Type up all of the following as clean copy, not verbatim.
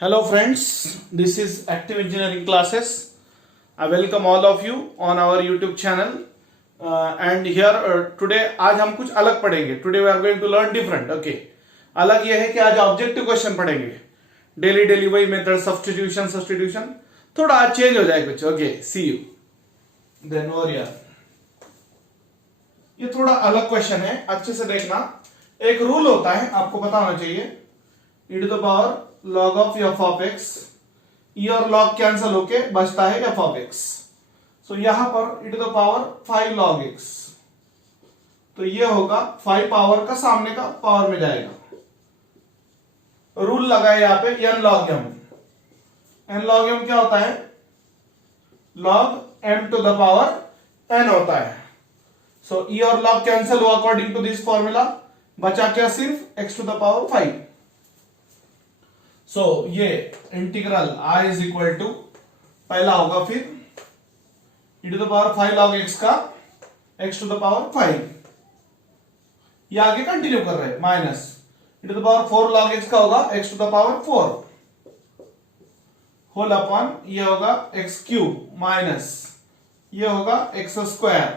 Hello friends, this is Active Engineering Classes. I welcome all of you on our YouTube channel. And here today आज हम कुछ अलग पढ़ेंगे. Today we are going to learn different. Okay. अलग ये है कि आज ऑब्जेक्टिव क्वेश्चन पढ़ेंगे. डेली वही मेथड सब्स्टिट्यूशन थोड़ा आज चेंज हो जाए कुछ. ओके, सी यू देन और यार ये थोड़ा अलग क्वेश्चन है, अच्छे से देखना. एक रूल होता है, आपको पता होना चाहिए. e to the power log of f of x, e और log कैंसिल होके बचता है f of x. सो यहां पर e to the power 5 log x, तो ये होगा 5 पावर का सामने का पावर में जाएगा. रूल लगा है यहां पे n log m. n log m क्या होता है? log m to the power n होता है. सो e और log कैंसिल हुआ अकॉर्डिंग टू दिस फॉर्मूला, बचा क्या? सिर्फ x to the power 5. So ये integral I is equal to पहला होगा, फिर e to the power 5 log x का x टू द पावर 5. ये आगे कंटिन्यू कर रहे हैं, minus e to the power 4 log x का होगा x to the power 4 whole upon ये होगा x क्यूब माइनस ये होगा x square.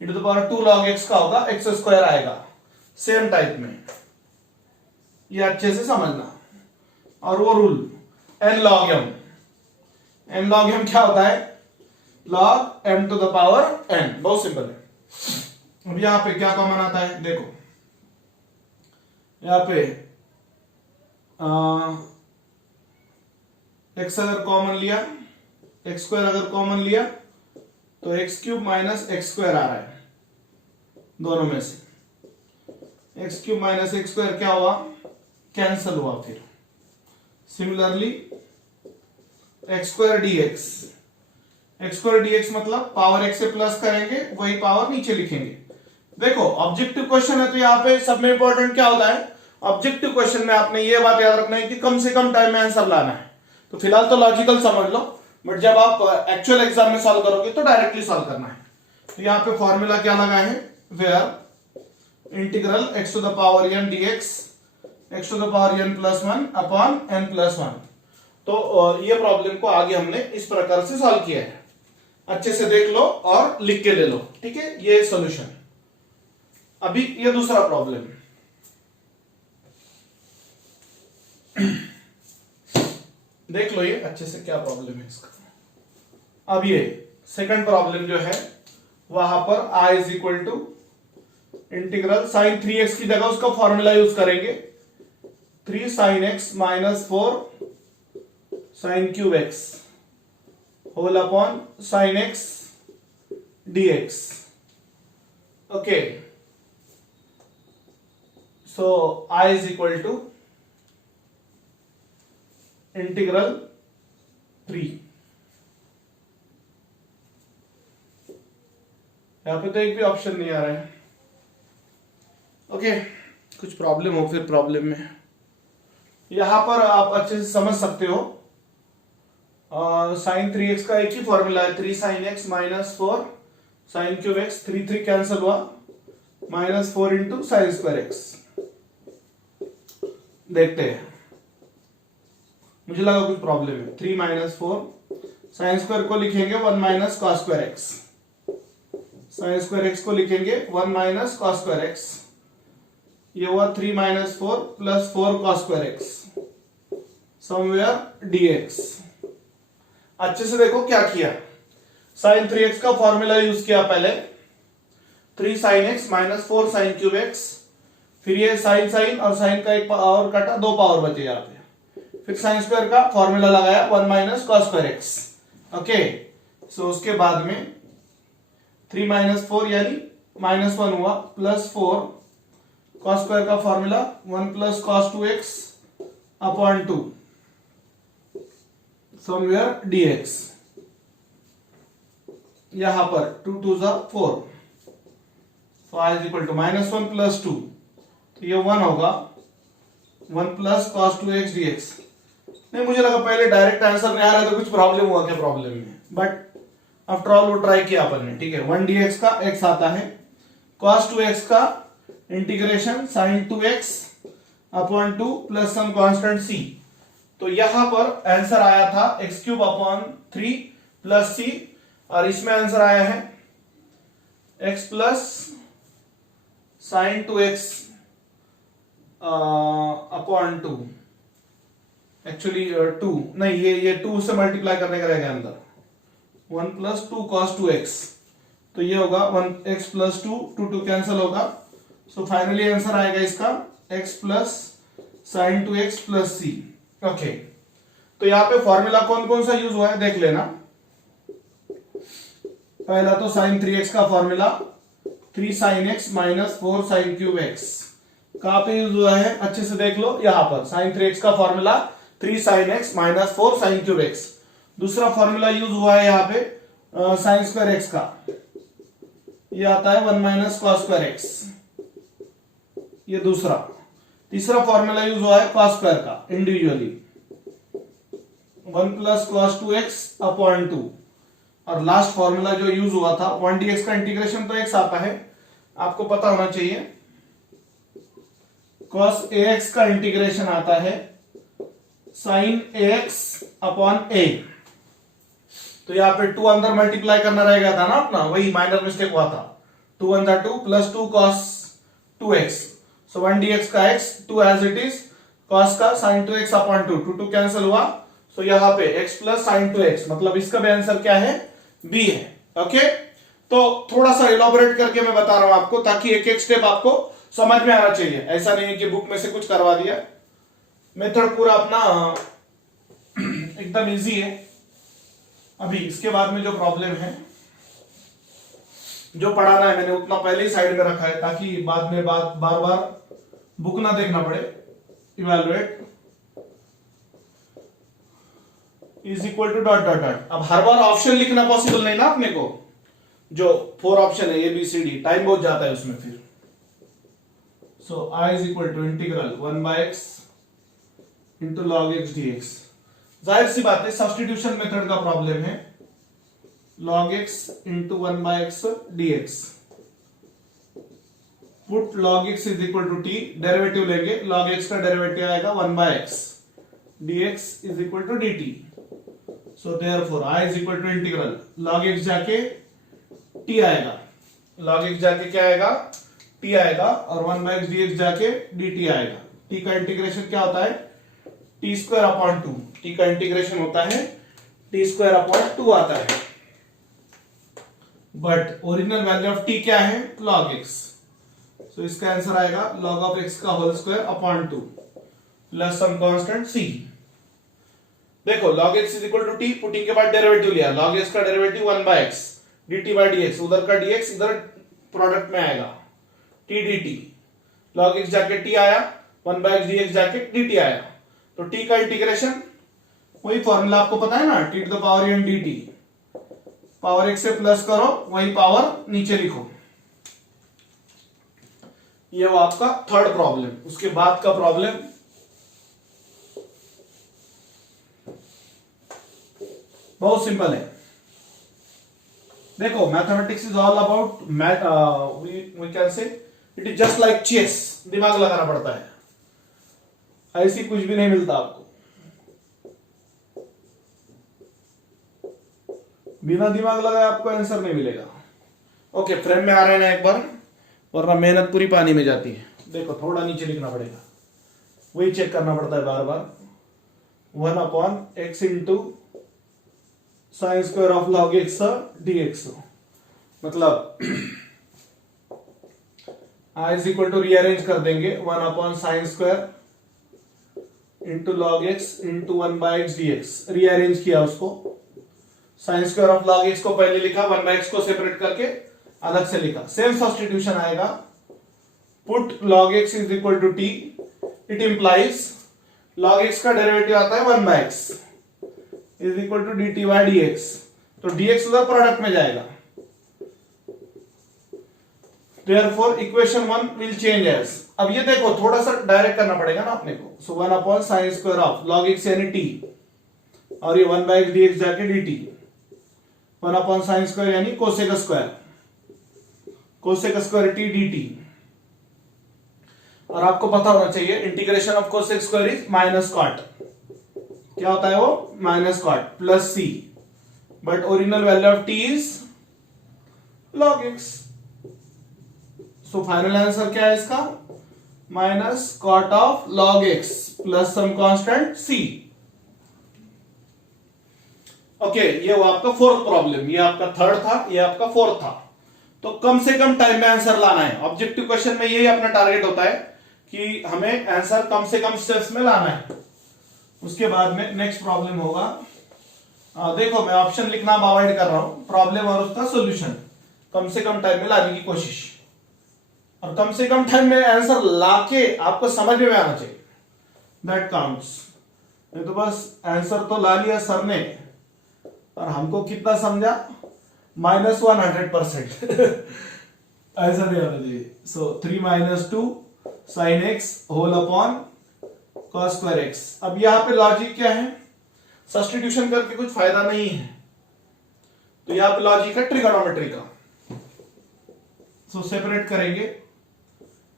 e to the power 2 log x का होगा x स्क्वायर आएगा. सेम टाइप में ये अच्छे से समझना. और वो रूल n log m क्या होता है? log m to the power n. बहुत सिंपल है. अब यहां पे क्या कॉमन आता है? देखो यहां पे x अगर कॉमन लिया, x स्क्वायर अगर कॉमन लिया तो x cube minus x square आ रहा है दोनों में से. x cube minus x square क्या हुआ? कैंसल हुआ. फिर सिमिलरली x स्क्वायर dx मतलब पावर x से प्लस करेंगे, वही पावर नीचे लिखेंगे. देखो ऑब्जेक्टिव क्वेश्चन है तो यहाँ पे सब में इंपॉर्टेंट क्या होता है? ऑब्जेक्टिव क्वेश्चन में आपने ये बात याद रखना है कि कम से कम टाइम में आंसर लाना है. तो फिलहाल तो लॉजिकल समझ लो, बट जब आप एक्चुअल एग्जाम में सॉल्व करोगे तो डायरेक्टली सॉल्व करना है. तो यहाँ पे फॉर्मूला क्या लगा है? Where integral x to the power n dx x to the power n plus 1 upon n plus 1. तो ये प्रॉब्लम को आगे हमने इस प्रकार से सॉल्व किया है. अच्छे से देख लो और लिख के ले लो. ठीक है, ये सॉल्यूशन. अभी ये दूसरा प्रॉब्लम देख लो, ये अच्छे से क्या प्रॉब्लम है इसका. अब ये सेकंड प्रॉब्लम जो है वहां पर i is equal to integral sine 3x की जगह उसका फॉर्मूला यूज करेंगे. 3 sin x minus 4 sin cube x whole upon sin x dx. Okay, so I is equal to integral 3. यहां पे तो एक भी ऑप्शन नहीं आ रहा है. ओके, कुछ प्रॉब्लम हो फिर प्रॉब्लम में. यहां पर आप अच्छे से समझ सकते हो. साइन 3x का एक ही फॉर्मूला है, 3 sin x minus 4 sin cube x. 3 cancel हुआ, minus 4 into sine square x. देखते हैं, मुझे लगा कुछ प्रॉब्लम है. 3 माइनस 4 साइन स्क्वायर को लिखेंगे 1 minus cos square x. Sign square x को लिखेंगे 1 माइनस कॉस स्क्वायर x. ये हुआ 3 minus 4 plus 4 cos square x somewhere dx. अच्छे से देखो क्या किया. साइन 3x का फॉर्मूला यूज किया पहले, 3 sin x minus 4 sin cube x. फिर ये साइन और साइन का एक पावर काटा, 2 पावर बचे यहाँ पे. फिर साइन स्क्वायर का फॉर्मूला लगाया 1 minus cos square x. Okay, so उसके बाद में 3 माइनस 4 यानी माइनस 1 हुआ, प्लस 4 कॉस स्क्वायर का formula 1 plus cos 2x upon 2 somewhere dx. यहां पर 2 2 जा 4, so I is equal to minus 1 plus 2, तो ये 1 होगा 1 प्लस कॉस 2x dx. नहीं, मुझे लगा पहले डायरेक्ट आंसर नहीं आ रहा तो कुछ प्रॉब्लम हुआ क्या प्रॉब्लम में, बट आफ्टर ऑल वो ट्राई किया अपन ने. ठीक है, 1 dx का x आता है, cos 2x का integration sin 2x upon 2 plus some constant c. तो यहां पर आंसर आया था x³ + c, और इसमें आंसर आया है x + sin 2x /2। एक्चुअली 2 नहीं, ये 2 से मल्टीप्लाई करने का रहेगा अंदर, 1 + 2 cos 2x, तो ये होगा 1x + 2, 2 कैंसिल होगा, सो फाइनली आंसर आएगा इसका x + sin 2x + c। Okay, तो यहाँ पे फॉर्मूला कौन कौन सा यूज हुआ है देख लेना। पहला तो sin 3x का formula 3 sin x - 4 sin³ x कहां पे यूज हुआ है अच्छे से देख लो, यहां पर sin 3x का formula 3 sin x - 4 sin³ x। दूसरा फॉर्मूला यूज हुआ है यहाँ पे sin² x का, ये आता है 1 - cos² x, ये दूसरा। तीसरा फॉर्मूला यूज हुआ है cos² का इंडिविजुअली, 1 + cos 2x /2। और लास्ट फॉर्मूला जो यूज हुआ था 1dx का इंटीग्रेशन तो x आता है, आपको पता होना चाहिए, cos ax का इंटीग्रेशन आता है sin ax /a। तो यहाँ पे 2 अंदर मल्टीप्लाई करना रहेगा था ना अपना, वही माइनर मिस्टेक हुआ था, 2 × 2 + 2 cos 2x, सो 1dx का x 2 as it is, cos का sin 2x /2, 2 कैंसिल हुआ, सो यहाँ पे x + sin 2x, मतलब इसका भी आंसर क्या है, बी है। ओके, तो थोड़ा सा इलॉबरेट करके मैं बता रहा हूं आपको, ताकि एक एक स्टेप आपको समझ में आना चाहिए, ऐसा नहीं है कि बुक में से कुछ करवा दिया। मेथड पूरा अपना एकदम इजी है। अभी इसके बाद में जो प्रॉब्लम है, जो पढ़ाना है मैंने उतना पहले ही साइड में रखा है, ताकि बाद में बार बार बुक ना देखना पड़े। Evaluate = dot dot dot. अब हर बार ऑप्शन लिखना पॉसिबल नहीं ना अपने को, जो 4 ऑप्शन है ABCD, टाइम बहुत जाता है उसमें फिर। सो I = integral 1/x * log x dx। जाहिर सी बात है सब्स्टिट्यूशन मेथड का प्रॉब्लम है, log x * 1/x dx। Put log x = t, derivative लेंगे, log x का डेरिवेटिव आएगा 1/x, dx = dt। So therefore I = integral log x जाके t आएगा, log x जाके क्या आएगा, t आएगा, और 1/x dx जाके dt आएगा। t का इंटीग्रेशन क्या होता है, t² /2, t का इंटीग्रेशन होता है t² /2 आता है, but original value of t क्या है, log x, सो इसका आंसर आएगा log of x का whole square /2 plus some constant c। देखो log x = t, पुटिंग के बाद डेरिवेटिव लिया, log x का डेरिवेटिव 1/x dt/dx, उधर का dx इधर प्रोडक्ट में आएगा t dt, log x जाके t आया, 1/x dx जाके dt आया, तो t का इंटीग्रेशन वही फॉर्मूला आपको पता है ना, t⁻n dt, पावर x से प्लस करो, वही पावर नीचे लिखो। ये वो आपका थर्ड प्रॉब्लम। उसके बाद का प्रॉब्लम बहुत सिंपल है। देखो mathematics is all about we can say it is just like chess, दिमाग लगाना पड़ता है, ऐसी कुछ भी नहीं मिलता आपको, बिना दिमाग लगाए आपको आंसर नहीं मिलेगा। ओके, फ्रेम में आ रहे हैं ना एक बार, वरना मेहनत पूरी पानी में जाती है। देखो थोड़ा नीचे लिखना पड़ेगा, वही चेक करना पड़ता है बार बार, 1/x sin² of log x dx, मतलब I = रीअरेंज कर देंगे 1/sin² log x * 1/x dx, rearrange किया उसको, sin² of log x को पहले लिखा, 1/x को सेपरेट करके अलग से लिखा, सेम सब्स्टिट्यूशन आएगा। Put log x = t, it implies log x का डेरिवेटिव आता है 1/x = dt/dx, तो dx उधर प्रोडक्ट में जाएगा, therefore equation 1 will change as. अब ये देखो थोड़ा सा डायरेक्ट करना पड़ेगा ना अपने को, सो 1/sin² of log x यानी t, और ये 1/x dx जाके dt, 1/sin² यानी cosec square, cosec square t dt, और आपको पता होना चाहिए integration of cosec square is -cot, क्या होता है वो, minus cot plus c, but original value of t is log x. So final answer क्या है इसका, minus cot of log x plus some constant c. Okay, ये वो आपका फोर्थ प्रॉब्लम, ये आपका थर्ड था, ये आपका फोर्थ था. तो कम से कम टाइम में आंसर लाना है. ऑब्जेक्टिव क्वेश्चन में यही अपना टारगेट होता है कि हमें आंसर कम से कम स्टेप्स में लाना है. उसके बाद में नेक्स्ट प्रॉब्लम होगा. देखो मैं ऑप्शन लिखना अवॉइड कर रहा हूं, प्रॉब्लम और उसका सॉल्यूशन कम से कम टाइम में लाने की कोशिश, और कम से कम टाइम में आंसर लाके आपको समझ में आना चाहिए, दैट काउंट्स. नहीं तो बस आंसर तो ला लिया सर ने, और हमको कितना समझा, -100%. ऐसा नहीं होना चाहिए. So 3 - 2 sin x whole upon cos square x. अब यहां पे लॉजिक क्या है, सब्स्टिट्यूशन करके कुछ फायदा नहीं है, तो यहां पे लॉजिक है ट्रिगोनोमेट्री का. सो सेपरेट करेंगे,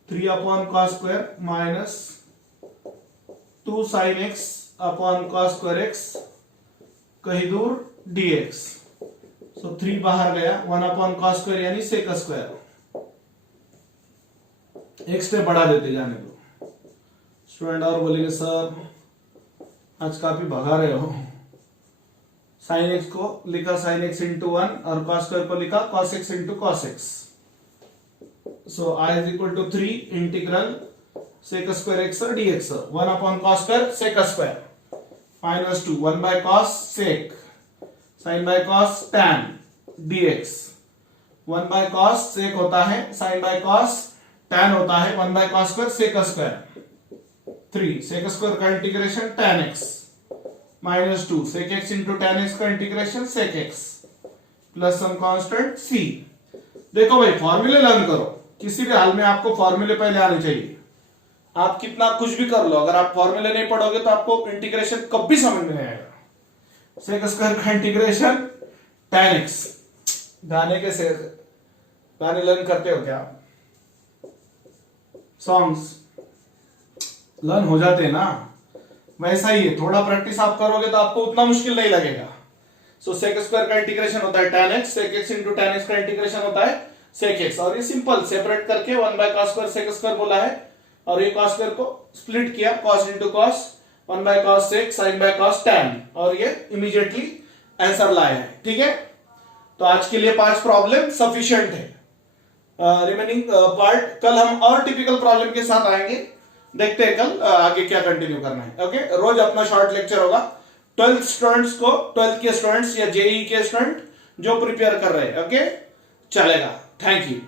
3 upon cos square minus 2 sin x upon cos square x, कहीं दूर dx. सो 3 बाहर गया, 1 अपॉन cos स्क्वायर यानी sec स्क्वायर. एक स्टेप बढ़ा देते जाने दो. स्टूडेंट और बोलेंगे सर आज काफी भगा रहे हो. sin x को लिखा sin x इंटू 1 और cos स्क्वायर को लिखा cos x into cos x. So I is equal to 3 integral sec square x dx. 1 upon cos square sec square minus 2 1 by cos sec sin by cos tan dx. 1 by cos sec होता है, sin by cos tan होता है, 1 by cos square sec square. 3 sec square का integration tan x minus 2 sec x into tan x का integration sec x plus some constant c. देखो भाई फॉर्मूले learn करो, किसी भी हाल में आपको फॉर्मूले पहले आने चाहिए. आप कितना कुछ भी कर लो, अगर आप फॉर्मूले नहीं पढ़ोगे तो आपको इंटीग्रेशन कभी समझ में नहीं आएगा. sec स्क्वायर का इंटीग्रेशन tan x. गाने के से गाने लर्न करते हो क्या, सॉन्ग्स लर्न हो जाते हैं ना, वैसा ही है. थोड़ा प्रैक्टिस आप करोगे तो आपको उतना मुश्किल नहीं लगेगा. सो sec स्क्वायर का इंटीग्रेशन होता है tan x, sec x into tan x का इंटीग्रेशन होता है sec x. और ये सिंपल सेपरेट करके 1 by cos square sec square बोला है, और ये cos स्क्वायर को स्प्लिट किया, cos into cos 1 by cos sec sin by cos tan, और ये इमीडिएटली आंसर लाया है. ठीक है, तो आज के लिए 5 प्रॉब्लम सफिशिएंट है. रिमेनिंग पार्ट कल हम और टिपिकल प्रॉब्लम के साथ आएंगे. देखते हैं कल आगे क्या कंटिन्यू करना है. ओके, रोज अपना शॉर्ट लेक्चर होगा. 12th स्टूडेंट्स को, 12th के स्टूडेंट्स या जेईई के स्टूडेंट जो प्रिपेयर कर रहे हैं, ओके चलेगा. Thank you.